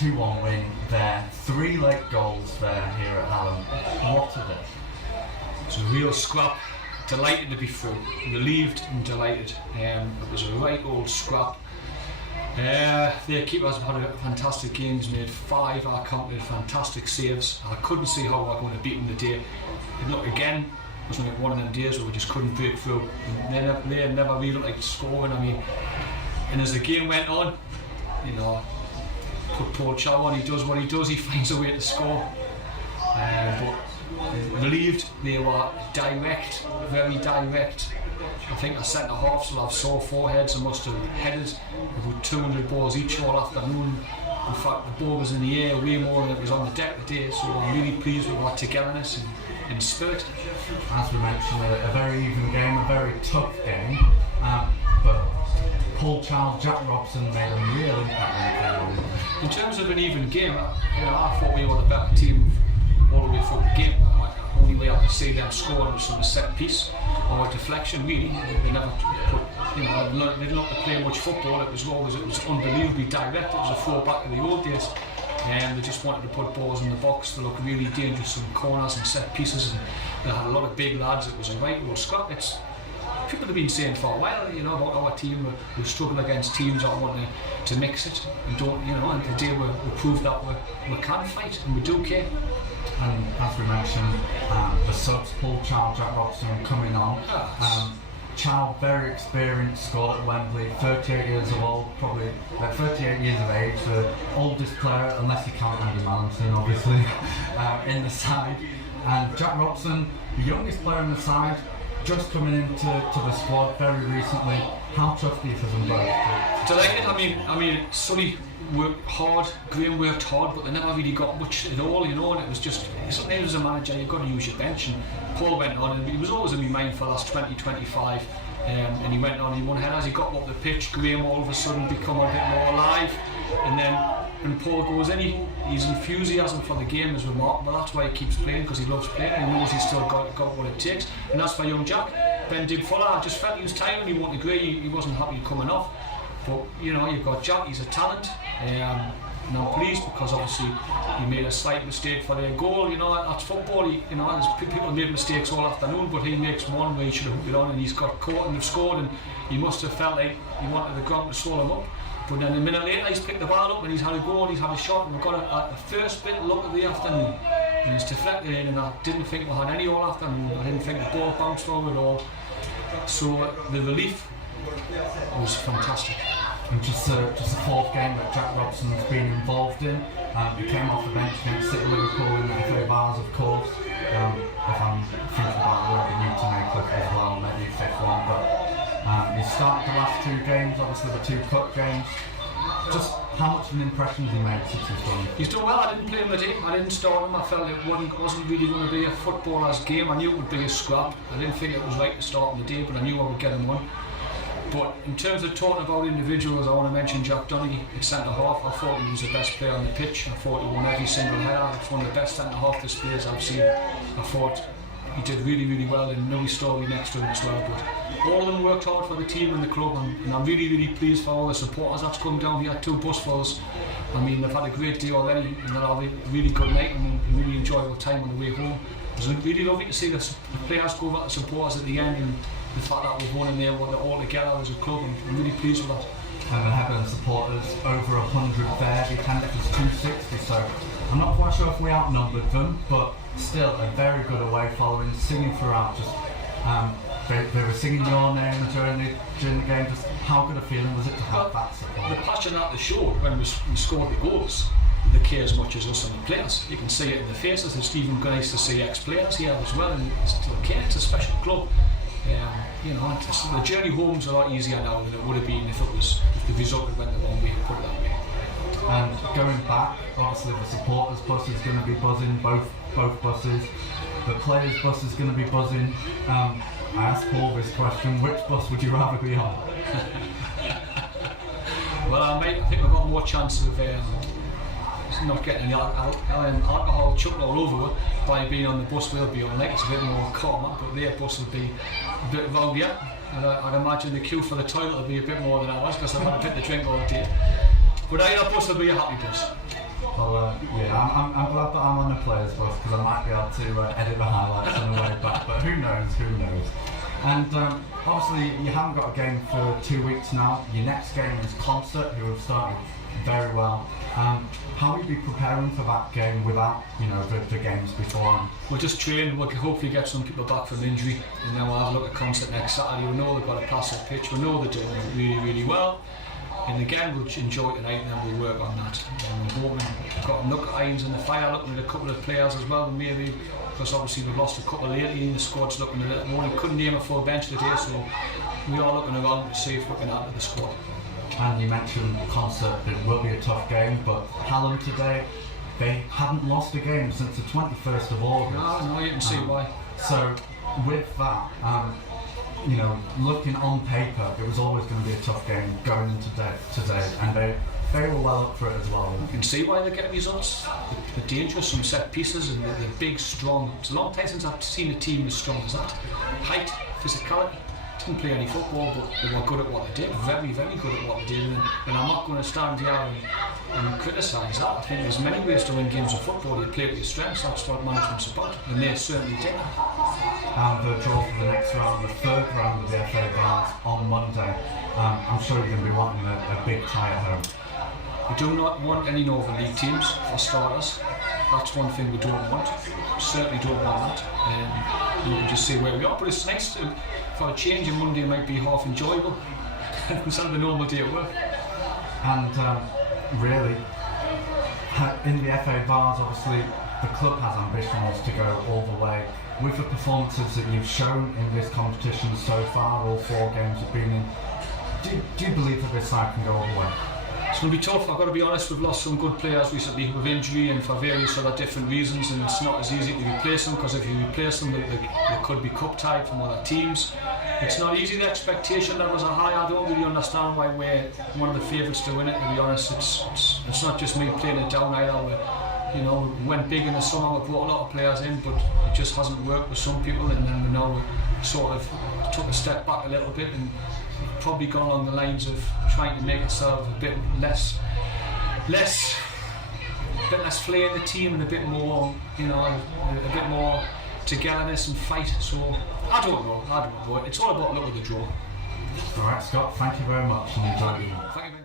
2-1 win there, 3 late goals there here at Hallam. What of it? It's a real scrap. Delighted to be through, relieved and delighted. It was a right old scrap. Their keepers had a fantastic game. He's made 5, I counted, fantastic saves. I couldn't see how we were going to beat them today. And look, again, it was like one of them days where we just couldn't break through. They never really liked scoring. I mean, and as the game went on, you know, put Paul Chow on, he does what he does, he finds a way to score. But relieved, they were direct, very direct. I think the centre halves will have sore foreheads and must have headed about 200 balls each all afternoon. In fact, the ball was in the air way more than it was on the deck today, so I'm really pleased with our togetherness and spirit. As we mentioned, a very even game, a very tough game, but Paul Child, Jack Robson made a real impact on the game. In terms of an even game, I thought we were the better team all the way through the game. The only way I could see them scoring was from a set piece or a deflection, really. They never put, they didn't look to play much football. It was unbelievably direct. It was a throwback to the old days. And they just wanted to put balls in the box to look really dangerous in corners and set pieces. And they had a lot of big lads. It was a right old scrap. People have been saying for a while, about our team. We struggle against teams that want to mix it and don't, and today we proved that we can fight and we do care. And as we mentioned, the subs, Paul Child, Jack Robson coming on. Child, very experienced, scored at Wembley, 38 years old, probably 38 years of age, the oldest player, unless you count Andy Mallinson, obviously, in the side. And Jack Robson, the youngest player in the side, just coming into the squad very recently. How tough do you think them both? Delighted. I mean, Sully worked hard, Graham worked hard, but they never really got much at all, and it was just, sometimes as a manager you've got to use your bench, and Paul went on, and he was always in my mind for the last 20-25, and he went on, he won ahead as he got up the pitch. Graham all of a sudden become a bit more alive, and then when Paul goes in, his enthusiasm for the game is remarkable. That's why he keeps playing, because he loves playing, and he knows he's still got what it takes. And that's for young Jack. Ben did follow. I just felt he was tired, and he won't agree, he wasn't happy coming off. But you've got Jack, he's a talent, and I'm pleased because obviously he made a slight mistake for their goal. That's football. People made mistakes all afternoon, but he makes one where he should have hooked it on, and he's got caught and they've scored, and he must have felt like he wanted the ground to swallow him up. But then a minute later he's picked the ball up and he's had a goal, and he's had a shot, and we've got a first bit look at the afternoon, and it's deflected in, and I didn't think we had any all afternoon. I didn't think the ball bounced over at all. So the relief was fantastic. And just a fourth game that Jack Robson's been involved in. He came off the bench against City Liverpool in the FA Vase, of course. If I'm thinking about the new to Maycliffe as well, maybe a fifth one. But he started the last 2 games, obviously the 2 cup games. Just how much of an impression has he made since he's done? He's done well. I didn't play him the day. I didn't start him. I felt it wasn't really going to be a footballer's game. I knew it would be a scrap. I didn't think it was right to start him the day, but I knew I would get him on. But in terms of talking about individuals, I want to mention Jack Donaghy at centre half. I thought he was the best player on the pitch. I thought he won every single header. It's one of the best centre half displays I've seen. I thought he did really, really well, and Louis Story next to him as well. But all of them worked hard for the team and the club, and I'm really, really pleased for all the supporters that's come down. We had 2 busfuls. I mean, they've had a great day already, and they'll have a really good night and a really enjoyable time on the way home. It was really lovely to see the players go over to supporters at the end, and the fact that we've won in there, we're all together as a club, and I'm really pleased with that. And the Hallam supporters, over 100 there, the attendance was 260, so I'm not quite sure if we outnumbered them, but still a very good away following, singing throughout. Just they were singing your name during the game. Just how good a feeling was it to have that support? The passion that they showed when we scored the goals, they care as much as us and the players. You can see it in the faces. It's even nice to see ex-players here as well, and still care. It's a special club. The journey home's a lot easier now than it would have been if the result had went the wrong way, put it that way. And going back, obviously the supporters bus is going to be buzzing, both buses. The players bus is going to be buzzing. I asked Paul this question: which bus would you rather be on? Well, I think we've got more chance of not getting any alcohol chucked all over it by being on the bus we'll be on. Like, it's a bit more calmer, but their bus will be a bit rowdier. I'd imagine the queue for the toilet will be a bit more than ours because I've had a bit to drink all day. But our bus will be a happy bus. Well, yeah, I'm glad that I'm on the players bus because I might be able to edit the highlights on the way back, but who knows. And obviously you haven't got a game for 2 weeks now. Your next game is Concert, who have started very well. How will you be preparing for that game without, the games beforehand? We'll just train, we'll hopefully get some people back from injury, and then we'll have a look at Concert next Saturday. We know they've got a passive pitch, we know they're doing it really, really well. And again, we'll enjoy tonight and then we'll work on that. And we're hoping, got a look at irons in the fire, looking at a couple of players as well, maybe, because obviously we've lost a couple lately and the squad's looking a little more. We couldn't name a full bench today, so we are looking around to see if we can add to the squad. And you mentioned Concert, it will be a tough game, but Hallam today, they hadn't lost a game since the 21st of August. No, you can see why. So with that, looking on paper, it was always going to be a tough game going into today, and they were well up for it as well. You can see why they're getting results. They're dangerous from set pieces and they're big, strong. It's a long time since I've seen a team as strong as that. Height, physicality. Didn't play any football, but they were good at what they did. Very, very good at what they did. And I'm not going to stand here and criticise that. I think there's many ways to win games of football. You play with your strengths. That's what management's about, and they certainly did. And the draw for the next round, the third round of the FA Vase on Monday. I'm sure you're going to be wanting a big tie at home. We do not want any Northern League teams, for starters. That's one thing we don't want. Certainly don't want that. And you can just see where we are. But it's nice for a change, and Monday might be half enjoyable instead of the normal day at work. And really, in the FA Vase, obviously, the club has ambitions to go all the way. With the performances that you've shown in this competition so far, all 4 games you've been in, do you believe that this side can go all the way? It's going to be tough. I've got to be honest, we've lost some good players recently with injury and for various other different reasons, and it's not as easy to replace them, because if you replace them, they could be cup tied from other teams. It's not easy. The expectation levels are high. I don't really understand why we're one of the favourites to win it, to be honest. It's not just me playing it down either. We went big in the summer, we brought a lot of players in, but it just hasn't worked with some people, and then we now sort of took a step back a little bit and probably gone along the lines of trying to make ourselves a bit less flair in the team, and a bit more, a bit more togetherness and fight. So I don't know. It's all about luck with the draw. All right, Scott. Thank you very much, and enjoy the game. Thank you.